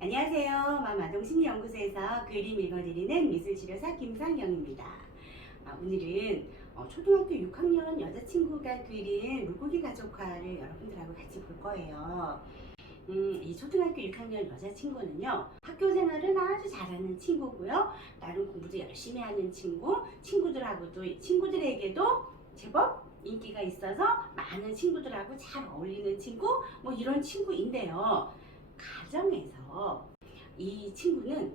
안녕하세요. 마마동심리연구소에서 그림 읽어드리는 미술치료사 김상경입니다. 오늘은 초등학교 6학년 여자친구가 그린 물고기 가족화를 여러분들하고 같이 볼 거예요. 이 초등학교 6학년 여자친구는요, 학교 생활은 아주 잘하는 친구고요, 나름 공부도 열심히 하는 친구, 친구들에게도 제법 인기가 있어서 많은 친구들하고 잘 어울리는 친구, 뭐 이런 친구인데요. 가정에서 이 친구는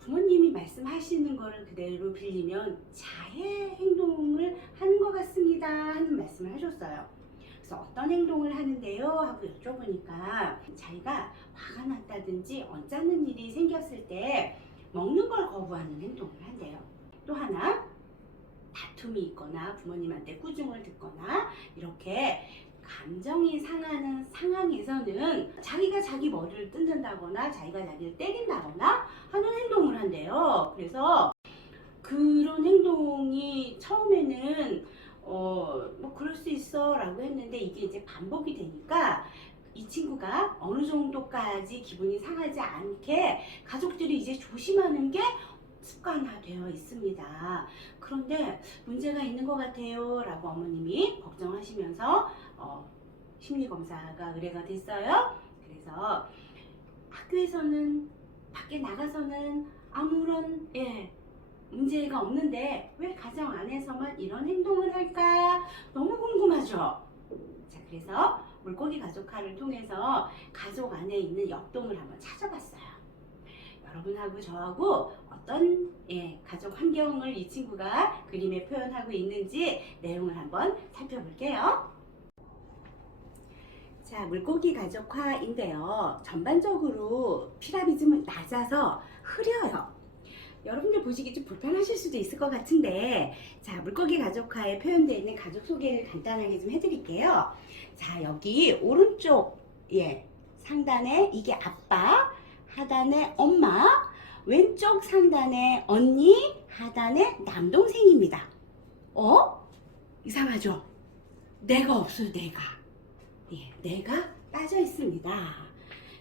부모님이 말씀하시는 거를 그대로 빌리면 자해 행동을 하는 것 같습니다 하는 말씀을 하셨어요. 그래서 어떤 행동을 하는데요? 하고 여쭤보니까 자기가 화가 났다든지 언짢은 일이 생겼을 때 먹는 걸 거부하는 행동을 한대요. 또 하나, 다툼이 있거나 부모님한테 꾸중을 듣거나 이렇게 감정이 상하는 상황에서는 자기가 자기 머리를 뜯는다거나 자기가 자기를 때린다거나 하는 행동을 한대요. 그래서 그런 행동이 처음에는 뭐 그럴 수 있어 라고 했는데 이게 이제 반복이 되니까 이 친구가 어느 정도까지 기분이 상하지 않게 가족들이 이제 조심하는 게 습관화되어 있습니다. 그런데 문제가 있는 것 같아요 라고 어머님이 걱정하시면서 심리검사가 의뢰가 됐어요. 그래서 학교에서는, 밖에 나가서는 아무런 문제가 없는데 왜 가정 안에서만 이런 행동을 할까 너무 궁금하죠. 자, 그래서 물고기 가족화를 통해서 가족 안에 있는 역동을 한번 찾아봤어요. 여러분하고 저하고 어떤 가족 환경을 이 친구가 그림에 표현하고 있는지 내용을 한번 살펴볼게요. 자, 물고기 가족화인데요. 전반적으로 피라미즘은 낮아서 흐려요. 여러분들 보시기 좀 불편하실 수도 있을 것 같은데, 자, 물고기 가족화에 표현되어 있는 가족 소개를 간단하게 좀 해드릴게요. 자, 여기 오른쪽 상단에 이게 아빠, 하단에 엄마, 왼쪽 상단에 언니, 하단에 남동생입니다. 이상하죠? 내가 없어요, 내가. 내가 빠져 있습니다.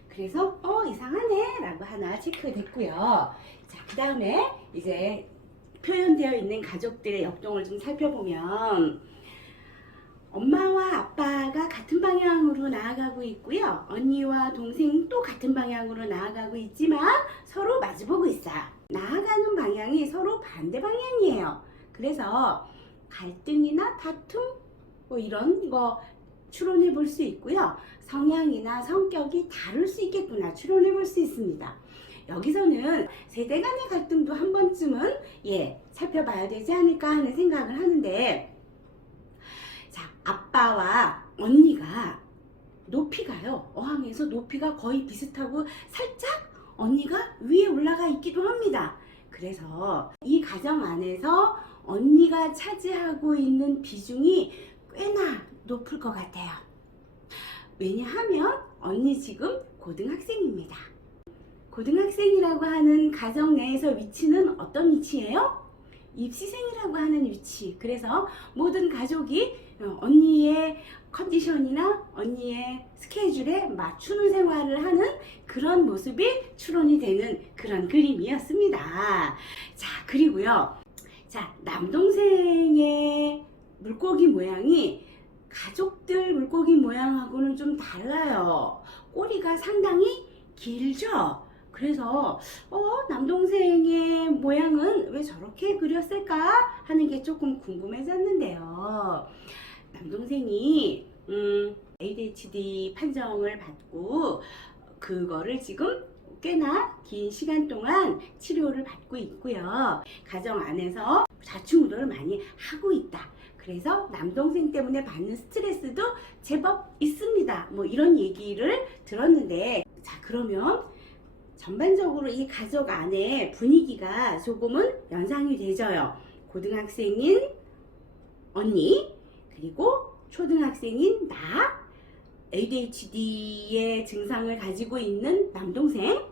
그래서 이상하네 라고 하나 체크됐고요. 자, 그 다음에 이제 표현되어 있는 가족들의 역동을 좀 살펴보면 엄마와 아빠가 같은 방향으로 나아가고 있고요. 언니와 동생 또 같은 방향으로 나아가고 있지만 서로 마주보고 있어요. 나아가는 방향이 서로 반대 방향이에요. 그래서 갈등이나 다툼 뭐 이런 거 추론해 볼 수 있고요. 성향이나 성격이 다를 수 있겠구나 추론해 볼 수 있습니다. 여기서는 세대 간의 갈등도 한 번쯤은 살펴봐야 되지 않을까 하는 생각을 하는데, 자, 아빠와 언니가 높이가요, 어항에서 높이가 거의 비슷하고 살짝 언니가 위에 올라가 있기도 합니다. 그래서 이 가정 안에서 언니가 차지하고 있는 비중이 꽤나 높을 것 같아요. 왜냐하면 언니 지금 고등학생입니다. 고등학생이라고 하는 가정 내에서 위치는 어떤 위치예요? 입시생이라고 하는 위치. 그래서 모든 가족이 언니의 컨디션이나 언니의 스케줄에 맞추는 생활을 하는 그런 모습이 추론이 되는 그런 그림이었습니다. 자, 그리고요. 자, 남동생의 물고기 모양이 가족들 물고기 모양하고는 좀 달라요. 꼬리가 상당히 길죠? 그래서 남동생의 모양은 왜 저렇게 그렸을까 하는 게 조금 궁금해졌는데요. 남동생이 ADHD 판정을 받고 그거를 지금 꽤나 긴 시간 동안 치료를 받고 있고요. 가정 안에서 좌충우돌을 많이 하고 있다. 그래서 남동생 때문에 받는 스트레스도 제법 있습니다. 뭐 이런 얘기를 들었는데, 자, 그러면 전반적으로 이 가족 안에 분위기가 조금은 연상이 되져요. 고등학생인 언니, 그리고 초등학생인 나, ADHD의 증상을 가지고 있는 남동생,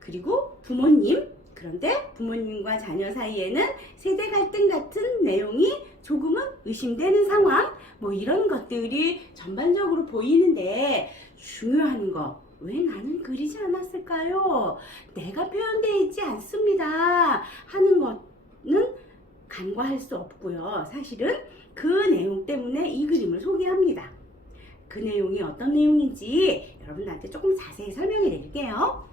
그리고 부모님. 그런데 부모님과 자녀 사이에는 세대 갈등 같은 내용이 조금은 의심되는 상황, 뭐 이런 것들이 전반적으로 보이는데, 중요한 거 왜 나는 그리지 않았을까요? 내가 표현되어 있지 않습니다. 하는 것은 간과할 수 없고요. 사실은 그 내용 때문에 이 그림을 소개합니다. 그 내용이 어떤 내용인지 여러분들한테 조금 자세히 설명해 드릴게요.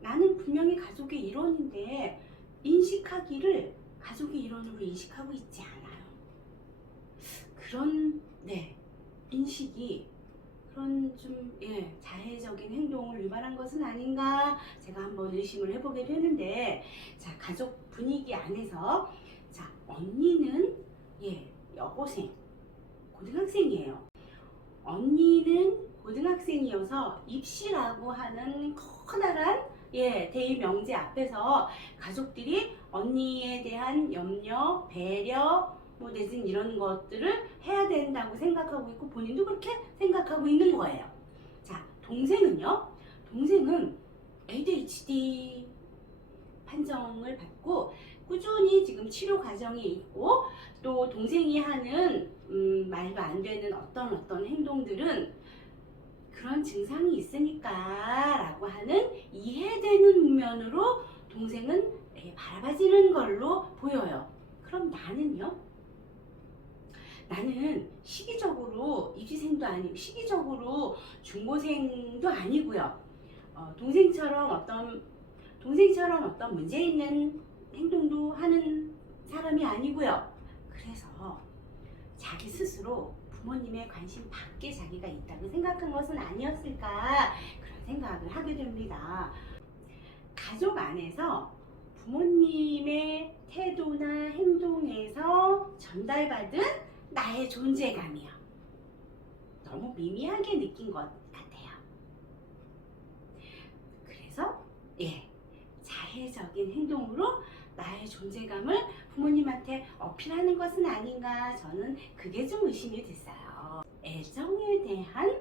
나는 분명히 가족의 일원인데 인식하기를 가족의 일원으로 인식하고 있지 않아요. 그런 인식이 그런 좀 자해적인 행동을 유발한 것은 아닌가 제가 한번 의심을 해보게 되는데, 자, 가족 분위기 안에서 자, 언니는 여고생 고등학생이에요. 언니는 고등학생이어서 입시라고 하는 커다란 대의 명제 앞에서 가족들이 언니에 대한 염려, 배려, 뭐 내진 이런 것들을 해야 된다고 생각하고 있고 본인도 그렇게 생각하고 있는 거예요. 자, 동생은요? 동생은 ADHD 판정을 받고 꾸준히 지금 치료 과정에 있고, 또 동생이 하는 말도 안 되는 어떤 행동들은 그런 증상이 있으니까 라고 하는 이해되는 면으로 동생은 바라봐지는 걸로 보여요. 그럼 나는요? 나는 시기적으로 입시생도 아니고 시기적으로 중고생도 아니고요. 동생처럼 어떤 문제 있는 행동도 하는 사람이 아니고요. 그래서 자기 스스로 부모님의 관심 밖에 자기가 있다고 생각한 것은 아니었을까, 그런 생각을 하게 됩니다. 가족 안에서 부모님의 태도나 행동에서 전달받은 나의 존재감이요. 너무 미미하게 느낀 것 같아요. 그래서 자해적인 행동으로 나의 존재감을 부모님한테 어필하는 것은 아닌가, 저는 그게 좀 의심이 됐어요. 애정에 대한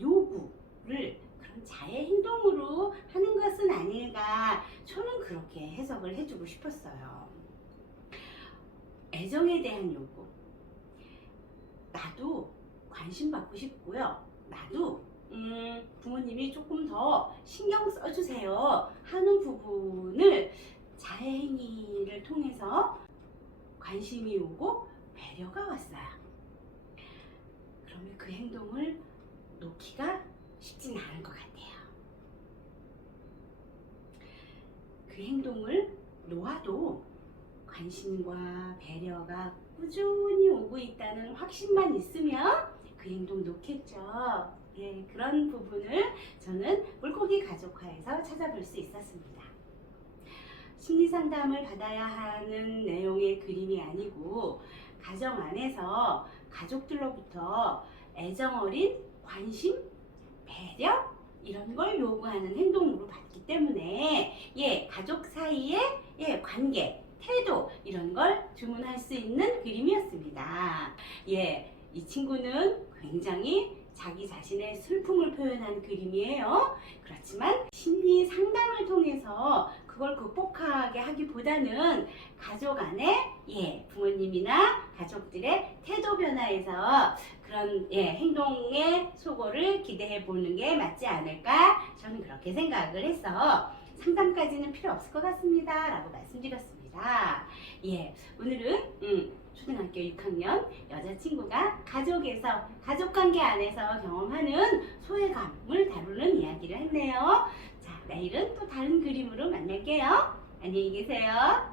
요구를 그런 자해 행동으로 하는 것은 아닐까, 저는 그렇게 해석을 해주고 싶었어요. 애정에 대한 요구, 나도 관심 받고 싶고요. 나도 부모님이 조금 더 신경 써주세요 하는 부분을 자해 행위를 통해서 관심이 오고 배려가 왔어요. 그러면 그 행동을 놓기가 쉽진 않을 것 같아요. 그 행동을 놓아도 관심과 배려가 꾸준히 오고 있다는 확신만 있으면 그 행동 놓겠죠. 그런 부분을 저는 물고기 가족화에서 찾아볼 수 있었습니다. 심리상담을 받아야 하는 내용의 그림이 아니고 가정 안에서 가족들로부터 애정어린 관심, 배려 이런 걸 요구하는 행동으로 봤기 때문에 가족 사이의 관계, 태도 이런 걸 주문할 수 있는 그림이었습니다. 이 친구는 굉장히 자기 자신의 슬픔을 표현한 그림이에요. 그렇지만 심리 상담을 통해서 그걸 극복하게 하기보다는 가족 안에 부모님이나 가족들의 태도 변화에서 그런 행동의 소거를 기대해 보는 게 맞지 않을까, 저는 그렇게 생각을 해서 상담까지는 필요 없을 것 같습니다 라고 말씀드렸습니다. 오늘은 초등학교 6학년 여자친구가 가족에서, 가족관계 안에서 경험하는 소외감을 다루는 이야기를 했네요. 자, 내일은 또 다른 그림으로 만날게요. 안녕히 계세요.